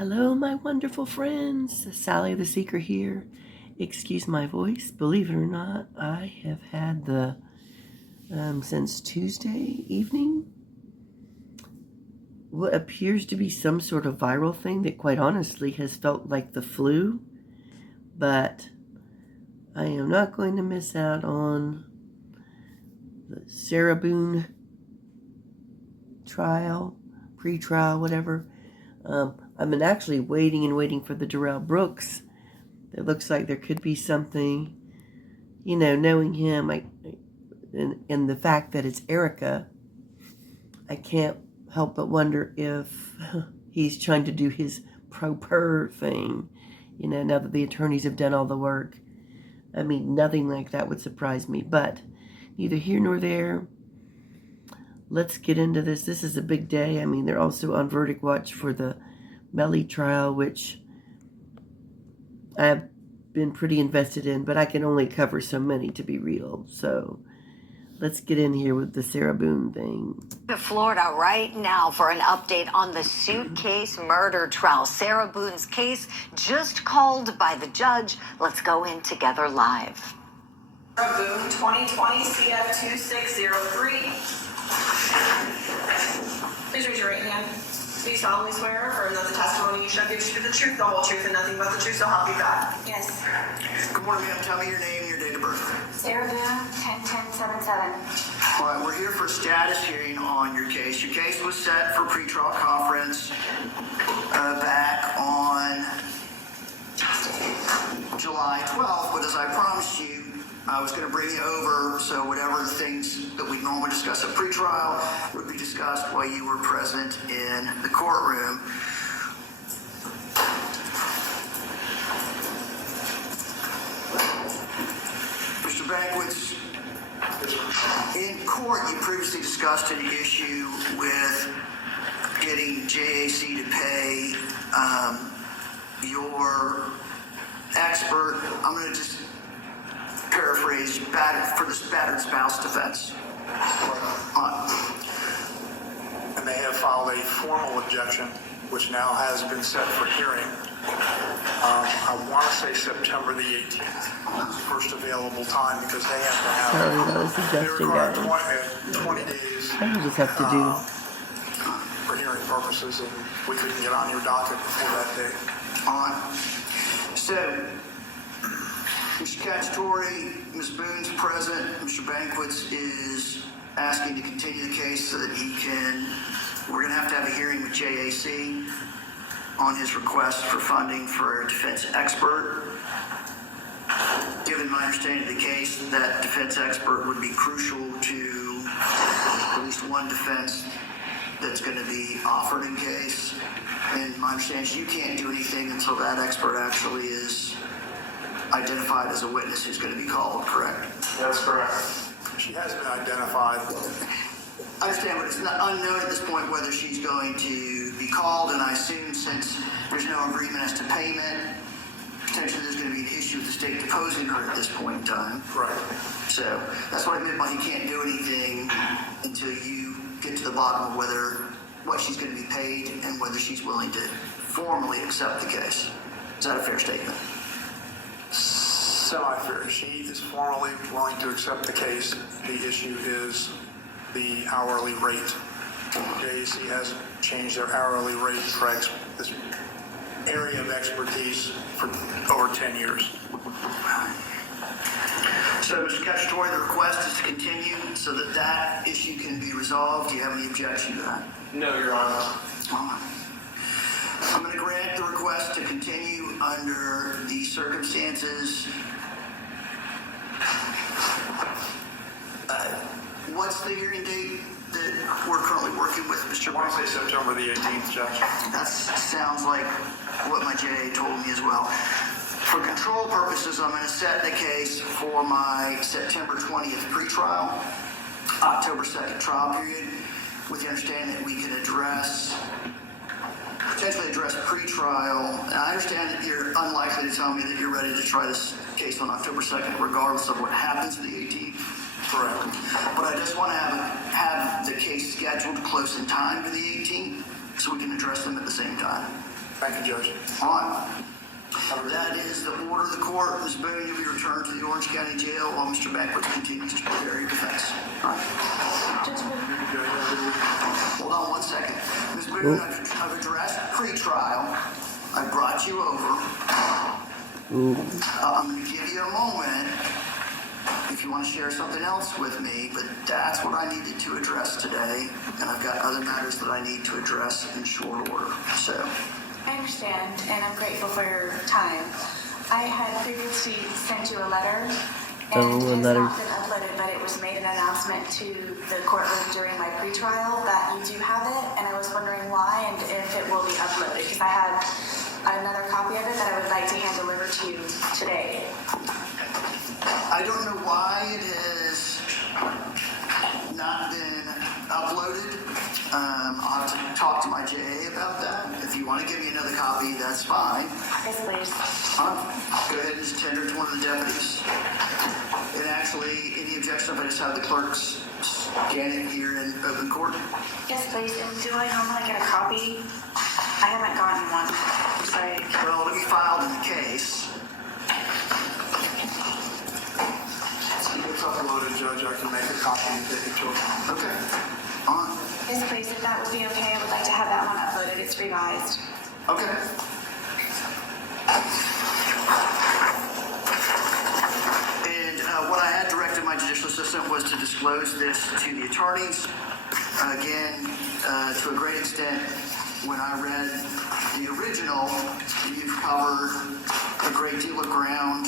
Hello, my wonderful friends. Sally the Seeker here. Excuse my voice. Believe it or not, I have had since Tuesday evening, what appears to be some sort of viral thing that quite honestly has felt like the flu. But I am not going to miss out on the Sarah Boone trial, pre-trial, whatever. I've been actually waiting for the Darrell Brooks. It looks like there could be something, knowing him, and the fact that it's Erica, I can't help but wonder if he's trying to do his pro-per thing, now that the attorneys have done all the work. I mean, nothing like that would surprise me, but neither here nor there. Let's get into this. This is a big day. I mean, they're also on verdict watch for the Melly trial, which I have been pretty invested in, but I can only cover so many to be real. So let's get in here with the Sarah Boone thing. To Florida right now for an update on the Suitcase murder trial. Sarah Boone's case just called by the judge. Let's go in together live. Sarah Boone, 2020 CF 2603. Please raise your right hand. Do you solemnly swear or affirm that the testimony you shall give you the truth, the whole truth, and nothing but the truth, so help you God? Yes. Good morning, ma'am. Tell me your name and your date of birth. Sarah Boone, 10-10-77. All right, we're here for a status hearing on your case. Your case was set for pretrial conference back on July 12th, but as I promised you, I was going to bring you over, so whatever things that we normally discuss at pretrial would be discussed while you were present in the courtroom. Mr. Banquets, in court you previously discussed an issue with getting JAC to pay your expert. I'm going to just paraphrase, for this battered spouse defense. And they have filed a formal objection, which now has been set for hearing. I want to say September the 18th, first available time, because they have to have they require 20 days I just have to do for hearing purposes, and we couldn't get on your docket before that day. So, Mr. Cacciatore, Ms. Boone's present. Mr. Banquets is asking to continue the case so that we're going to have a hearing with JAC on his request for funding for a defense expert. Given my understanding of the case, that defense expert would be crucial to at least one defense that's going to be offered in case. And my understanding is you can't do anything until that expert actually is identified as a witness who's going to be called, correct? That's correct. She has been identified. I understand, but it's not unknown at this point whether she's going to be called, and I assume since there's no agreement as to payment, potentially there's going to be an issue with the state deposing her at this point in time. Right. So that's what I meant by you can't do anything until you get to the bottom of what she's going to be paid and whether she's willing to formally accept the case. Is that a fair statement? Semi-fair. She is formally willing to accept the case. The issue is the hourly rate. JAC hasn't changed their hourly rate for this area of expertise for over 10 years. So, Mr. Cacciatore, the request is to continue so that issue can be resolved. Do you have any objection to that? No, Your Honor. All right. I'm going to grant the request to continue under the circumstances. What's the hearing date that we're currently working with, Mr. I want to say September the 18th, Judge. That sounds like what my JA told me as well. For control purposes, I'm going to set the case for my September 20th pretrial, October 2nd trial period, with the understanding that we can potentially address pretrial. And I understand that you're unlikely to tell me that you're ready to try this case on October 2nd, regardless of what happens to the 18th. Correct. But I just want to have the case scheduled close in time to the 18th so we can address them at the same time. Thank you, Judge. On. That is the order of the court. Ms. Boone, you'll be returned to the Orange County Jail while Mr. Banquet continues to prepare your defense. All right. Hold on one second. Ms. Boone, I've addressed pre-trial. I brought you over. I'm going to give you a moment if you want to share something else with me, but that's what I needed to address today, and I've got other matters that I need to address in short order. So, I understand, and I'm grateful for your time. I had previously sent you a letter, and it's not been uploaded, but it was made an announcement to the courtroom during my pretrial that you do have it, and I was wondering why and if it will be uploaded, because I have another copy of it that I would like to hand deliver to you today. I don't know why it has not been uploaded. I'll have to talk to my JA about that. If you want to give me another copy, that's fine. Yes, please. Go ahead and just tender it to one of the deputies. And actually, any objection, if I just have the clerks scan it here in open court? Yes, please. And do I normally get a copy? I haven't gotten one. I'm sorry. Well, it'll be filed in the case. If it's uploaded, Judge, I can make a copy and take it to him. Okay. On. Yes, please. If that would be okay, I would like to have that one uploaded. It's revised. Okay. And what I had directed my judicial assistant was to disclose this to the attorneys. Again, to a great extent, when I read the original, you've covered a great deal of ground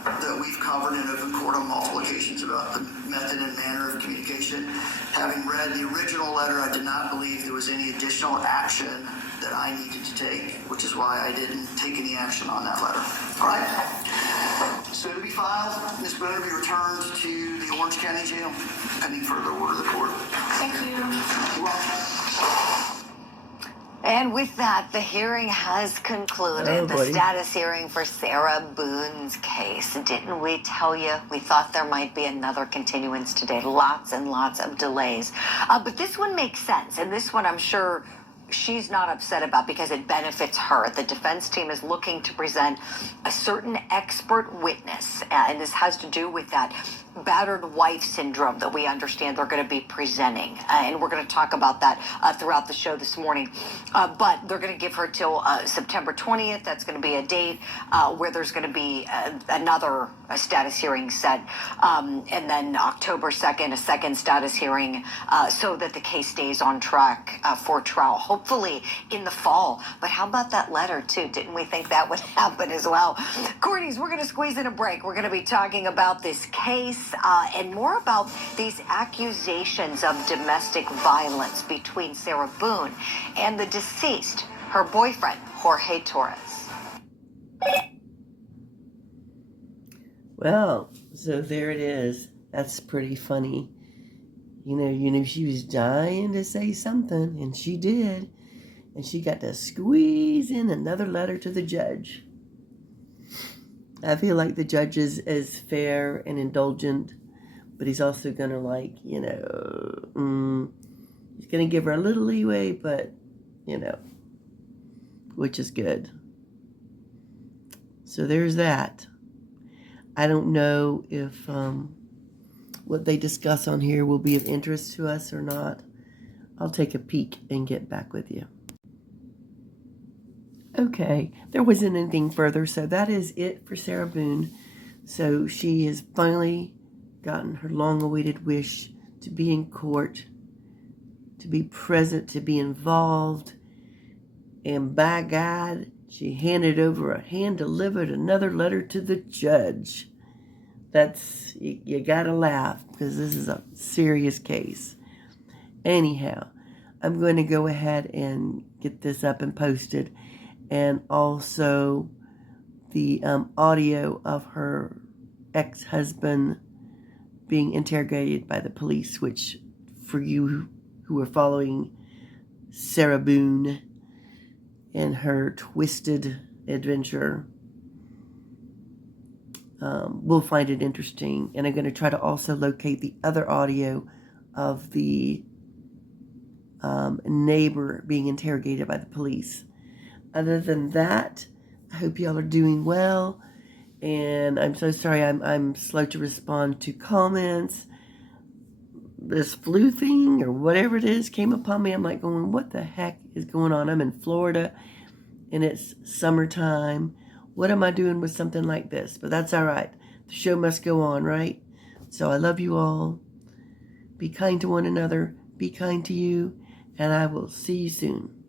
that we've covered in open court on multiple occasions about the method and manner of communication. Having read the original letter, I did not believe there was any additional action that I needed to take, which is why I didn't take any action on that letter. All right? So to be filed, Ms. Boone will be returned to the Orange County Jail pending further order of the court. Thank you. You're welcome. And with that, the hearing has concluded. The status hearing for Sarah Boone's case. Didn't we tell you? We thought there might be another continuance today. Lots and lots of delays. But this one makes sense. And this one, I'm sure she's not upset about because it benefits her. The defense team is looking to present a certain expert witness. And this has to do with that battered wife syndrome that we understand they're going to be presenting. And we're going to talk about that throughout the show this morning. But they're going to give her till September 20th. That's going to be a date where there's going to be another status hearing set. And then October 2nd, a second status hearing so that the case stays on track for trial, hopefully in the fall. But how about that letter, too? Didn't we think that would happen as well? Courtney's, we're going to squeeze in a break. We're going to be talking about this case and more about these accusations of domestic violence between Sarah Boone and the deceased, her boyfriend, Jorge Torres. Well, so there it is. That's pretty funny. You know, she was dying to say something, and she did. And she got to squeeze in another letter to the judge. I feel like the judge is fair and indulgent, but he's also going to, he's going to give her a little leeway, but, which is good. So there's that. I don't know if what they discuss on here will be of interest to us or not. I'll take a peek and get back with you. Okay, there wasn't anything further, so that is it for Sarah Boone. So she has finally gotten her long-awaited wish to be in court, to be present, to be involved, and by God, she handed over a hand-delivered another letter to the judge. That's, you gotta laugh, because this is a serious case. Anyhow, I'm going to go ahead and get this up and posted. And also the audio of her ex-husband being interrogated by the police, which for you who are following Sarah Boone and her twisted adventure, will find it interesting. And I'm going to try to also locate the other audio of the neighbor being interrogated by the police. other than that, I hope y'all are doing well. And I'm so sorry I'm slow to respond to comments. This flu thing or whatever it is came upon me. I'm like going, what the heck is going on? I'm in Florida and it's summertime. What am I doing with something like this? But that's all right. The show must go on, right? So I love you all. Be kind to one another. Be kind to you. And I will see you soon.